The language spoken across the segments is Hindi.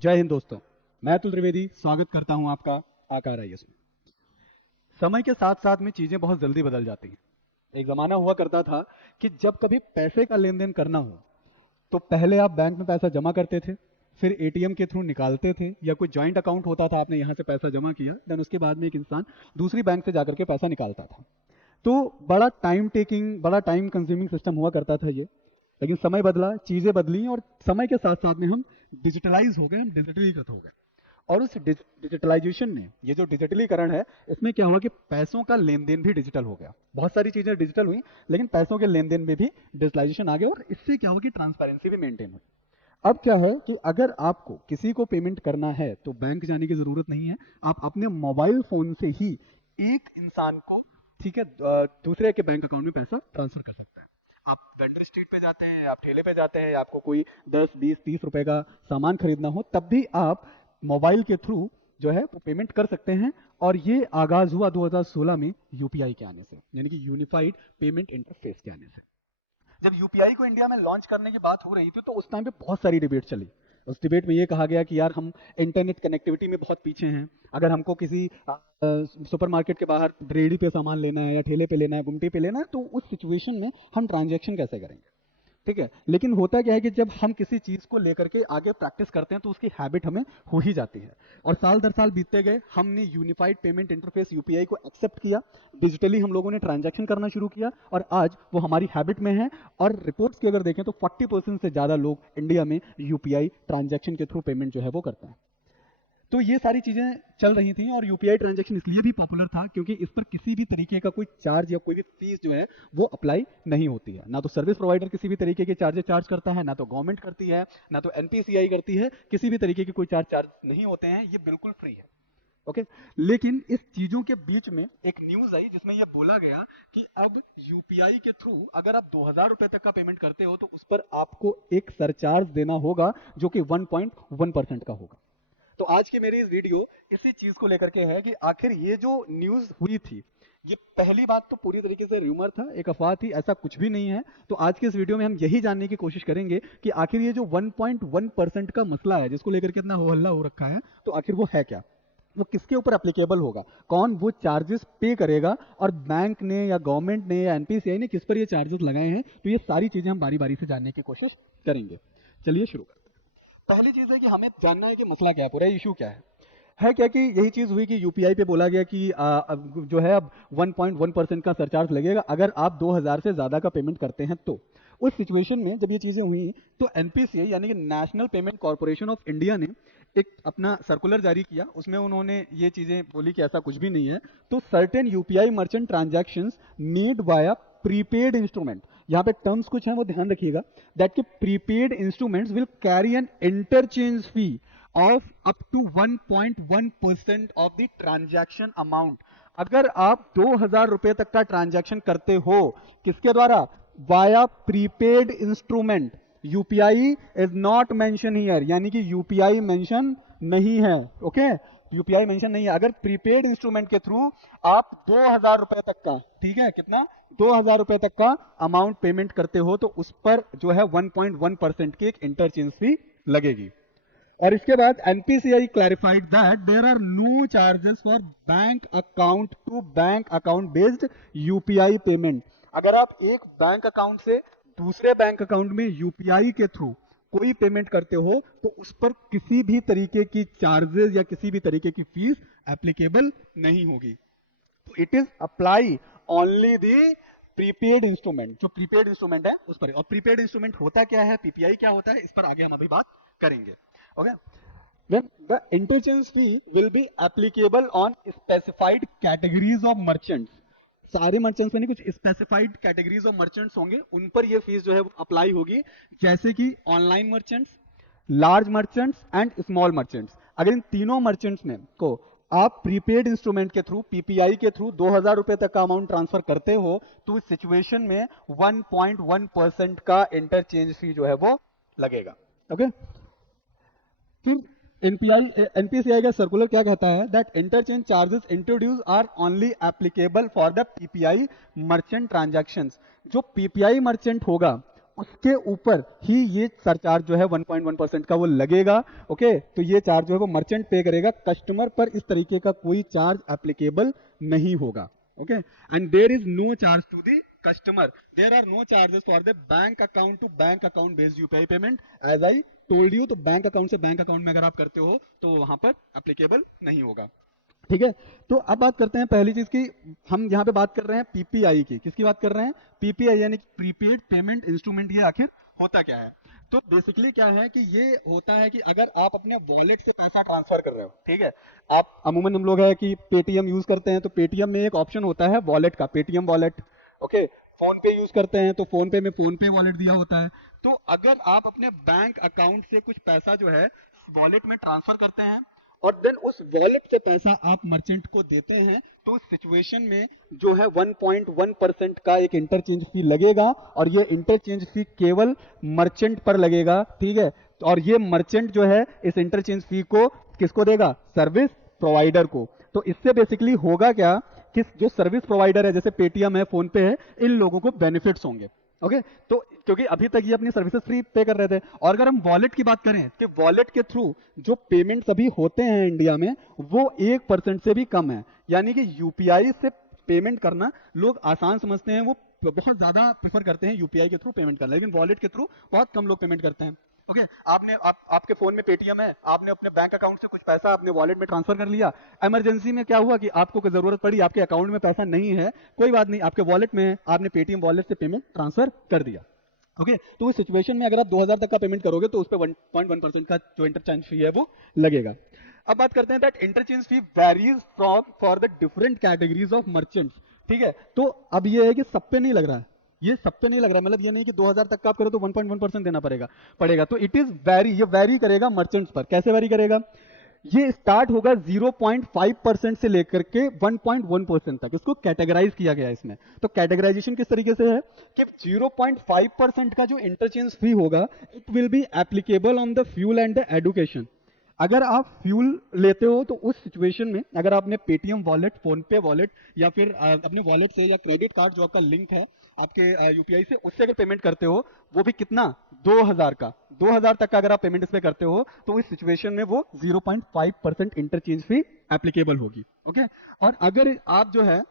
जय हिंद दोस्तों, मैं अतुल त्रिवेदी स्वागत करता हूं आपका आकार आईएएस में। समय के साथ साथ में चीज़ें बहुत जल्दी बदल जाती हैं। एक ज़माना हुआ करता था कि जब कभी पैसे का लेन देन करना हो तो पहले आप बैंक में पैसा जमा करते थे, फिर एटीएम के थ्रू निकालते थे, या कोई जॉइंट अकाउंट होता था, आपने यहाँ से पैसा जमा किया, देन उसके बाद में एक इंसान दूसरी बैंक से जाकर के पैसा निकालता था। तो बड़ा टाइम टेकिंग, बड़ा टाइम कंज्यूमिंग सिस्टम हुआ करता था ये। लेकिन समय बदला, चीज़ें बदली, और समय के साथ साथ में हम डिजिटलाइज हो गए, हम डिजिटलीकृत हो गए। और उस डिजिटलाइजेशन ने, ये जो डिजिटलीकरण है, इसमें क्या हुआ कि पैसों का लेन देन भी डिजिटल हो गया। बहुत सारी चीज़ें डिजिटल हुई, लेकिन पैसों के लेन देन में भी डिजिटलाइजेशन आ गया, और इससे क्या हुआ कि ट्रांसपेरेंसी भी मेंटेन हुई। अब क्या है कि अगर आपको किसी को पेमेंट करना है तो बैंक जाने की ज़रूरत नहीं है, आप अपने मोबाइल फ़ोन से ही एक इंसान को, ठीक है, दूसरे के बैंक अकाउंट में पैसा ट्रांसफर कर सकता है। आप वेंडर स्ट्रीट पे जाते हैं, आप ठेले पे जाते हैं, आपको कोई 10, 20, 30 रुपए का सामान खरीदना हो, तब भी आप मोबाइल के थ्रू जो है वो पेमेंट कर सकते हैं। और ये आगाज हुआ 2016 में यूपीआई के आने से, यानी कि यूनिफाइड पेमेंट इंटरफेस के आने से। जब यूपीआई को इंडिया में लॉन्च करने की बात हो रही थी तो उस टाइम पे बहुत सारी डिबेट चली। उस डिबेट में ये कहा गया कि यार हम इंटरनेट कनेक्टिविटी में बहुत पीछे हैं। अगर हमको किसी सुपरमार्केट के बाहर रेडी पे सामान लेना है, या ठेले पे लेना है, गुमटी पे लेना है, तो उस सिचुएशन में हम ट्रांजैक्शन कैसे करेंगे, ठीक है। लेकिन होता क्या है कि जब हम किसी चीज़ को लेकर के आगे प्रैक्टिस करते हैं तो उसकी हैबिट हमें हो ही जाती है। और साल दर साल बीतते गए, हमने यूनिफाइड पेमेंट इंटरफेस यूपीआई को एक्सेप्ट किया, डिजिटली हम लोगों ने ट्रांजैक्शन करना शुरू किया, और आज वो हमारी हैबिट में है। और रिपोर्ट्स की अगर देखें तो 40% से ज़्यादा लोग इंडिया में यूपीआई ट्रांजैक्शन के थ्रू पेमेंट जो है वो करते हैं। तो ये सारी चीज़ें चल रही थी, और यूपीआई ट्रांजैक्शन इसलिए भी पॉपुलर था क्योंकि इस पर किसी भी तरीके का कोई चार्ज या कोई भी फीस जो है वो अप्लाई नहीं होती है। ना तो सर्विस प्रोवाइडर किसी भी तरीके के चार्जेस चार्ज करता है, ना तो गवर्नमेंट करती है, ना तो एनपीसीआई करती है। किसी भी तरीके के कोई चार्ज नहीं होते हैं, ये बिल्कुल फ्री है। ओके। लेकिन इस चीजों के बीच में एक न्यूज आई जिसमें यह बोला गया कि अब यूपीआई के थ्रू अगर आप 2000 रुपए तक का पेमेंट करते हो तो उस पर आपको एक सरचार्ज देना होगा, जो कि 1.1% का होगा। तो आज की मेरी इस वीडियो इसी चीज को लेकर के है कि आखिर ये जो न्यूज हुई थी, ये पहली बात तो पूरी तरीके से र्यूमर था, एक अफवाह थी, ऐसा कुछ भी नहीं है। तो आज के इस वीडियो में हम यही जानने की कोशिश करेंगे कि आखिर ये जो 1.1% का मसला है, जिसको लेकर के इतना हो हल्ला हो रखा है, तो आखिर वो है क्या, वो किसके ऊपर एप्लीकेबल होगा, कौन वो चार्जेस पे करेगा, और बैंक ने या गवर्नमेंट ने या एनपीसीआई ने किस पर ये चार्जेस लगाए हैं। तो ये सारी चीजें हम बारी बारी से जानने की कोशिश करेंगे। चलिए शुरू करते हैं। पहली चीज है कि हमें जानना है कि मसला क्या है, पूरा इशू क्या है क्या। कि यही चीज हुई कि यूपीआई पे बोला गया कि अब जो है अब 1.1% का सरचार्ज लगेगा अगर आप 2000 से ज्यादा का पेमेंट करते हैं। तो उस सिचुएशन में जब ये चीजें हुई तो एनपीसीआई यानी कि national Payment Corporation of India ने एक अपना सर्कुलर जारी किया। उसमें उन्होंने ये चीजें बोली कि ऐसा कुछ भी नहीं है। तो certain UPI merchant transactions made via prepaid instrument, यहाँ पे टर्म्स कुछ हैं वो ध्यान रखिएगा, दैट के prepaid instruments will carry an interchange fee of up to 1.1% of the transaction amount. अगर आप 2000 रुपए तक का ट्रांजैक्शन करते हो, किसके द्वारा, via prepaid instrument, UPI is not mention here, यानी कि यूपीआई मेंशन नहीं है। ओके, यूपीआई मेंशन नहीं है। अगर प्रीपेड इंस्ट्रूमेंट के थ्रू आप 2000 रुपए तक का, ठीक है, कितना, 2000 रुपए तक का अमाउंट पेमेंट करते हो तो उस पर जो है 1.1% की एक इंटरचेंज फी लगेगी। और इसके बाद NPCI clarified that there are no charges for bank account to bank account based UPI payment. अगर आप एक बैंक अकाउंट से दूसरे बैंक अकाउंट में यूपीआई के थ्रू कोई पेमेंट करते हो तो उस पर किसी भी तरीके की चार्जेस या किसी भी तरीके की फीस एप्लीकेबल नहीं होगी। तो it is apply only the prepaid instrument, जो प्रीपेड इंस्ट्रूमेंट है उस पर। और प्रीपेड इंस्ट्रूमेंट होता क्या है, पीपीआई क्या होता है, इस पर आगे हम अभी बात करेंगे। Okay, when the interchange fee will be applicable on specified categories of merchants, सारे मर्चेंट्स में नहीं, कुछ स्पेसिफाइड कैटेगरीज ऑफ मर्चेंट्स होंगे, उन पर ये फीस जो है वो अप्लाई होगी, जैसे कि online merchants, large merchants and small merchants. अगर इन तीनों मर्चेंट्स में को आप प्रीपेड इंस्ट्रूमेंट के थ्रू, पीपीआई के थ्रू 2000 रुपए तक का अमाउंट ट्रांसफर करते हो तो इस सिचुएशन में 1.1% का इंटरचेंज फी जो है वो लगेगा। ओके, फिर एनपीसीआई का सर्कुलर क्या कहता है, that interchange charges introduce are only applicable for the PPI merchant transactions. जो पीपीआई मर्चेंट होगा उसके ऊपर ही ये सरचार्ज जो है 1.1% का वो लगेगा। ओके, तो ये चार्ज जो है वो मर्चेंट पे करेगा, कस्टमर पर इस तरीके का कोई चार्ज एप्लीकेबल नहीं होगा। Okay, and there is no charge to the customer, there are no charges for the bank account to bank account based UPI payment, as I told you। तो बैंक अकाउंट से बैंक अकाउंट में अगर आप करते हो तो वहां पर एप्लीकेबल नहीं होगा। ठीक है, तो अब बात करते हैं पहली चीज की। हम यहाँ पे बात कर रहे हैं पीपीआई की। किसकी बात कर रहे हैं? पीपीआई यानी प्रीपेड पेमेंट इंस्ट्रूमेंट। ये आखिर होता क्या है? तो बेसिकली क्या है कि ये होता है कि अगर आप अपने वॉलेट से पैसा ट्रांसफर कर रहे हो, ठीक है, आप अमूमन हम लोग है कि पेटीएम यूज करते हैं, तो पेटीएम में एक ऑप्शन होता है वॉलेट का, पेटीएम वॉलेट। ओके, फोन पे यूज करते हैं तो फोन पे में फोन पे वॉलेट दिया होता है। तो अगर आप अपने बैंक अकाउंट से कुछ पैसा जो है वॉलेट में ट्रांसफर करते हैं और देन उस वॉलेट से पैसा आप मर्चेंट को देते हैं, तो उस सिचुएशन में जो है 1.1% का एक इंटरचेंज फी लगेगा, और ये इंटरचेंज फी केवल मर्चेंट पर लगेगा। ठीक है, और ये मर्चेंट जो है इस इंटरचेंज फी को किसको देगा? सर्विस प्रोवाइडर को। तो इससे बेसिकली होगा क्या कि जो सर्विस प्रोवाइडर है, जैसे पेटीएम है, फोन पे है, इन लोगों को बेनिफिट्स होंगे। ओके, तो क्योंकि अभी तक ये अपनी सर्विसेज फ्री पे कर रहे थे। और अगर हम वॉलेट की बात करें कि वॉलेट के थ्रू जो पेमेंट्स अभी होते हैं इंडिया में वो 1% से भी कम है। यानी कि यूपीआई से पेमेंट करना लोग आसान समझते हैं, वो बहुत ज्यादा प्रेफर करते हैं यूपीआई के थ्रू पेमेंट करना, लेकिन वॉलेट के थ्रू बहुत कम लोग पेमेंट करते हैं। ओके, आपके फोन में पेटीएम है, आपने अपने बैंक अकाउंट से कुछ पैसा अपने वॉलेट में ट्रांसफर कर लिया। इमरजेंसी में क्या हुआ कि आपको कोई जरूरत पड़ी, आपके अकाउंट में पैसा नहीं है, कोई बात नहीं, आपके वॉलेट में है, आपने पेटीएम वॉलेट से पेमेंट ट्रांसफर कर दिया। ओके, तो इस सिचुएशन में अगर आप 2000 तक का पेमेंट करोगे तो उस पर 1.1% का जो इंटरचेंज फी है वो लगेगा। अब बात करते हैं that interchange fee varies from for the different categories of merchants. ठीक है, तो अब ये है कि सब पे नहीं लग रहा है, ये सब पे नहीं लग रहा है, मतलब ये नहीं कि 2000 तक का आप करो तो 1.1% देना पड़ेगा। तो इट इज वेरी, ये वेरी करेगा मर्चेंट्स पर। कैसे वेरी करेगा? ये स्टार्ट होगा 0.5% से लेकर के 1.1% तक, इसको कैटेगराइज किया गया है इसमें। तो कैटेगराइजेशन किस तरीके से है कि 0.5% का जो इंटरचेंज फी होगा it will be applicable on the fuel and the education. अगर आप फ्यूल लेते हो तो उस सिचुएशन में अगर आपने पेटीएम वॉलेट, फोन पे वॉलेट या फिर अपने वॉलेट से या क्रेडिट कार्ड जो आपका लिंक है आपके यूपीआई से, उससे अगर पेमेंट करते हो, वो भी कितना? 2000 का, 2000 तक का अगर आप पेमेंट इस पे करते हो तो इस सिचुएशन में वो 0.5% इंटरचेंज फी एप्लीकेबल होगी। ओके, और अगर आप जो है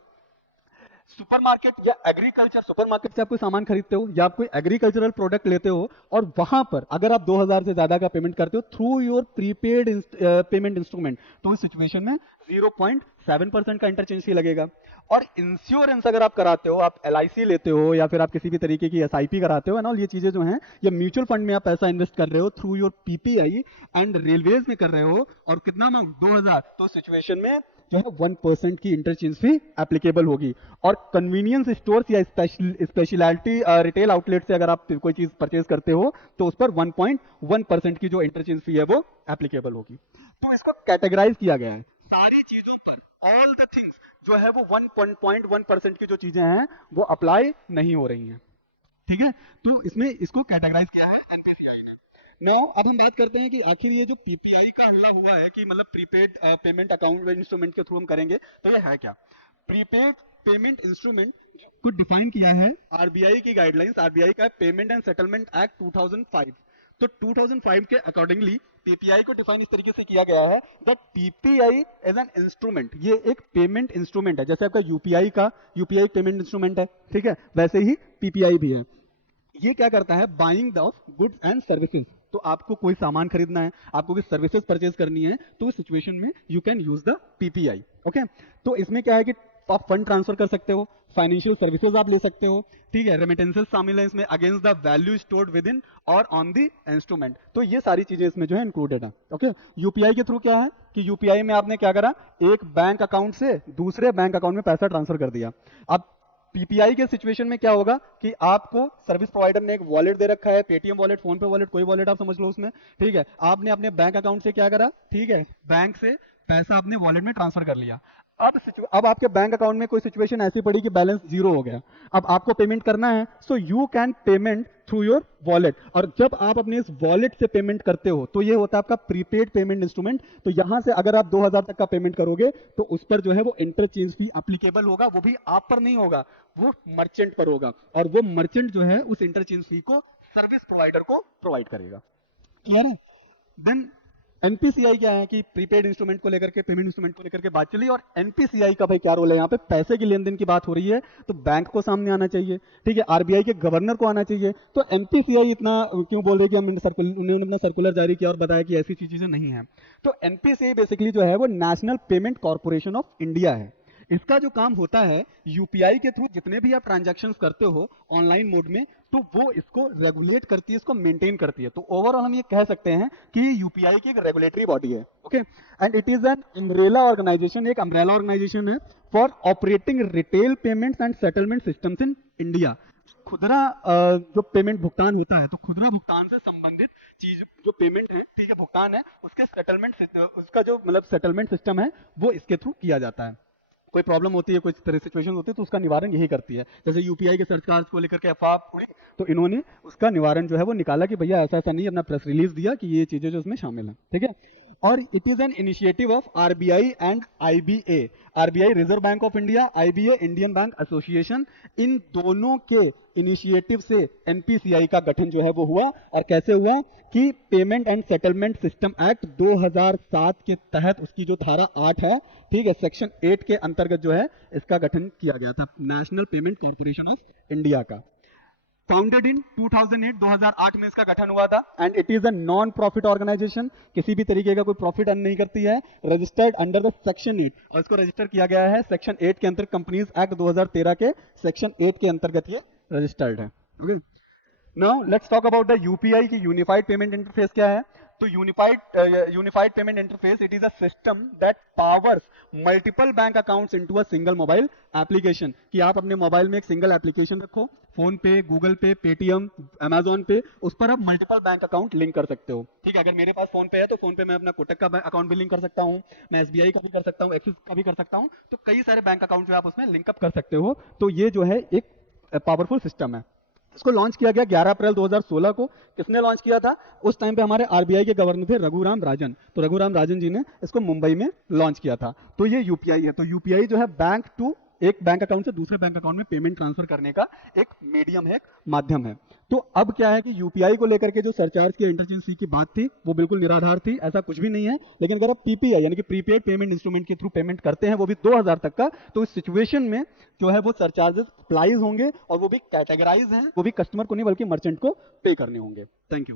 सुपरमार्केट या एग्रीकल्चर, सुपरमार्केट से आप कोई सामान खरीदते हो या आप कोई एग्रीकल्चरल प्रोडक्ट लेते हो और वहां पर अगर आप 2000 से ज्यादा का पेमेंट करते हो through your prepaid payment instrument, तो इस सिचुएशन में 0.7% का इंटरचेंज फी लगेगा। और इंश्योरेंस अगर आप कराते हो, आप एलआईसी लेते हो या फिर आप किसी भी तरीके की एसआईपी कराते हो ना, ये चीजें जो हैं, या म्यूचुअल फंड में आप पैसा इन्वेस्ट कर रहे हो through your PPI and railways में कर रहे हो और कितना अमाउंट? 2000, तो सिचुएशन में जो है 1% की इंटरचेंज फी एप्लीकेबल होगी। और कन्वीनियंस स्टोर्स या स्पेशलिटी रिटेल आउटलेट से अगर आप कोई चीज परचेज करते हो तो उस पर 1.1% की जो इंटरचेंज फी है वो एप्लीकेबल होगी। तो इसको कैटेगराइज किया गया है सारी चीजों पर, ऑल द थिंग्स जो है वो 1.1% की जो चीजें हैं वो अप्लाई नहीं हो रही हैं। ठीक है, तो इसमें इसको कैटेगराइज किया है एनपीसीआई ने। नाउ अब हम बात करते हैं कि आखिर ये जो पीपीआई का हल्ला हुआ है कि मतलब प्रीपेड पेमेंट अकाउंट इंस्ट्रूमेंट के थ्रू हम करेंगे, तो ये है क्या? प्रीपेड पेमेंट इंस्ट्रूमेंट को डिफाइन किया है आरबीआई की गाइडलाइंस, आरबीआई का पेमेंट एंड सेटलमेंट एक्ट 2005। तो 2005 के अकॉर्डिंगली पीपीआई को डिफाइन इस तरीके से किया गया है that PPI as an instrument, ये एक पेमेंट इंस्ट्रूमेंट है। जैसे आपका यूपीआई पेमेंट इंस्ट्रूमेंट है, ठीक है, वैसे ही पीपीआई भी है। ये क्या करता है? Buying of goods and services. तो आपको कोई सामान खरीदना है, आपको कोई सर्विसेज परचेज करनी है, तो उस सिचुएशन में you can use the PPI. Okay, तो इसमें क्या है कि आप फंड ट्रांसफर कर सकते हो, फाइनेंशियल सर्विसेज आप ले सकते हो, ठीक है, रेमिटेंसेस शामिल है इसमें, against the value stored with in और ऑन द इंस्ट्रूमेंट। तो ये सारी चीजें इसमें जो है इंक्लूडेड है। ओके, यूपीआई के थ्रू क्या है कि यूपीआई में आपने क्या करा? एक बैंक अकाउंट से दूसरे बैंक अकाउंट में पैसा ट्रांसफर कर दिया। अब पीपीआई के सिचुएशन में क्या होगा कि आपको सर्विस प्रोवाइडर ने एक वॉलेट दे रखा है, पेटीएम वॉलेट, फोन पे वॉलेट, कोई वॉलेट आप समझ लो उसमें, ठीक है, आपने अपने बैंक अकाउंट से क्या करा? ठीक है, बैंक से पैसा अपने वॉलेट में ट्रांसफर कर लिया। अब आपके बैंक अकाउंट में कोई सिचुएशन ऐसी पड़ी कि बैलेंस जीरो हो गया, अब आपको पेमेंट करना है, so you can payment through your wallet. और जब आप अपने इस वॉलेट से पेमेंट करते हो तो ये होता है आपका प्रीपेड पेमेंट इंस्ट्रूमेंट। तो यहां से अगर आप 2000 तक का पेमेंट करोगे तो उस पर जो है वो इंटरचेंज फी एप्लीकेबल होगा, वो भी आप पर नहीं होगा, वो मर्चेंट पर होगा, और वो मर्चेंट जो है उस इंटरचेंज फी को सर्विस प्रोवाइडर को प्रोवाइड करेगा। क्लियर है? देन एनपीसीआई क्या है कि प्रीपेड इंस्ट्रूमेंट को लेकर के, पेमेंट इंस्ट्रूमेंट को लेकर के बात चली, और एनपीसीआई का भाई क्या रोल है यहाँ पे, पैसे की लेन देन की बात हो रही है तो बैंक को सामने आना चाहिए, ठीक है, आरबीआई के गवर्नर को आना चाहिए। तो एनपीसीआई इतना क्यों बोल रहे कि उन्होंने अपना सर्कुलर जारी किया और बताया कि ऐसी चीजें नहीं है। तो एनपीसीआई बेसिकली जो है वो national Payment Corporation of India है। इसका जो काम होता है, यूपीआई के थ्रू जितने भी आप ट्रांजैक्शंस करते हो ऑनलाइन मोड में, तो वो इसको रेगुलेट करती है, इसको मेंटेन करती है। तो ओवरऑल हम ये कह सकते हैं कि यूपीआई की एक रेगुलेटरी बॉडी है। Okay, and it is an umbrella organisation, एक अम्ब्रेला ऑर्गेनाइजेशन है for operating retail payments and settlement systems in India. खुदरा जो पेमेंट भुगतान होता है, तो खुदरा भुगतान से संबंधित चीज जो पेमेंट है, ठीक है, भुगतान है, उसके सेटलमेंट, उसका जो मतलब सेटलमेंट सिस्टम है वो इसके थ्रू किया जाता है। कोई प्रॉब्लम होती है, कोई तरह सिचुएशन होती है, तो उसका निवारण यही करती है। जैसे यूपीआई के सरचार्ज को लेकर के अफवाह उड़ी, तो इन्होंने उसका निवारण जो है वो निकाला कि भैया ऐसा ऐसा नहीं, अपना प्रेस रिलीज दिया कि ये चीजें जो उसमें शामिल हैं, ठीक है। और it is an initiative of RBI and IBA, RBI Reserve Bank of India, IBA Indian Bank Association, इन दोनों के इनिशिएटिव से एनपीसीआई का गठन जो है वो हुआ। और कैसे हुआ कि payment and settlement system act 2007 के तहत उसकी जो धारा 8 है, ठीक है, सेक्शन 8 के अंतर्गत जो है इसका गठन किया गया था, National Payment Corporation of India का। फाउंडेड इन 2008 में इसका गठन हुआ था। And it is a non profit organisation, किसी भी तरीके का कोई प्रॉफिट अर्न नहीं करती है। रजिस्टर्ड अंडर द सेक्शन 8, और इसको रजिस्टर किया गया है सेक्शन 8 के अंतर्गत, कंपनीज एक्ट 2013 के सेक्शन 8 के अंतर्गत ये रजिस्टर्ड है। Okay, now let's talk about the UPI की यूनिफाइड पेमेंट इंटरफेस क्या है। तो unified payment interface, it is a system that powers multiple bank accounts into a single mobile application, कि आप अपने मोबाइल में एक सिंगल एप्लीकेशन रखो, फोन पे, गूगल पे, पेटीएम, अमेजॉन पे, उस पर आप मल्टीपल बैंक अकाउंट लिंक कर सकते हो। ठीक है, अगर मेरे पास फोन पे है तो फोन पे मैं अपना कोटक का अकाउंट भी लिंक कर सकता हूँ, मैं एसबीआई का भी कर सकता हूँ, एक्सिस का भी कर सकता हूँ। तो कई सारे बैंक अकाउंट जो आप उसमें लिंकअप कर सकते हो। तो ये जो है एक पावरफुल सिस्टम है। इसको लॉन्च किया गया 11 अप्रैल 2016 को। किसने लॉन्च किया था? उस टाइम पे हमारे आरबीआई के गवर्नर थे रघुराम राजन। तो रघुराम राजन जी ने इसको मुंबई में लॉन्च किया था। तो ये यूपीआई है। तो यूपीआई जो है बैंक टू, एक बैंक अकाउंट से दूसरे बैंक अकाउंट में पेमेंट ट्रांसफर करने का एक मीडियम है, एक माध्यम है। तो अब क्या है कि यूपीआई को लेकर के जो सरचार्ज की इंटरचेंज फी की बात थी वो बिल्कुल निराधार थी, ऐसा कुछ भी नहीं है। लेकिन अगर आप पीपीआई यानी कि प्रीपेड पेमेंट इंस्ट्रूमेंट के थ्रू पेमेंट करते हैं, वो भी 2000 तक का, तो इस सिचुएशन में जो है वो सरचार्जेस अप्लाइज होंगे, और वो भी कैटेगराइज हैं, वो भी कस्टमर को नहीं बल्कि मर्चेंट को पे करने होंगे। Thank you.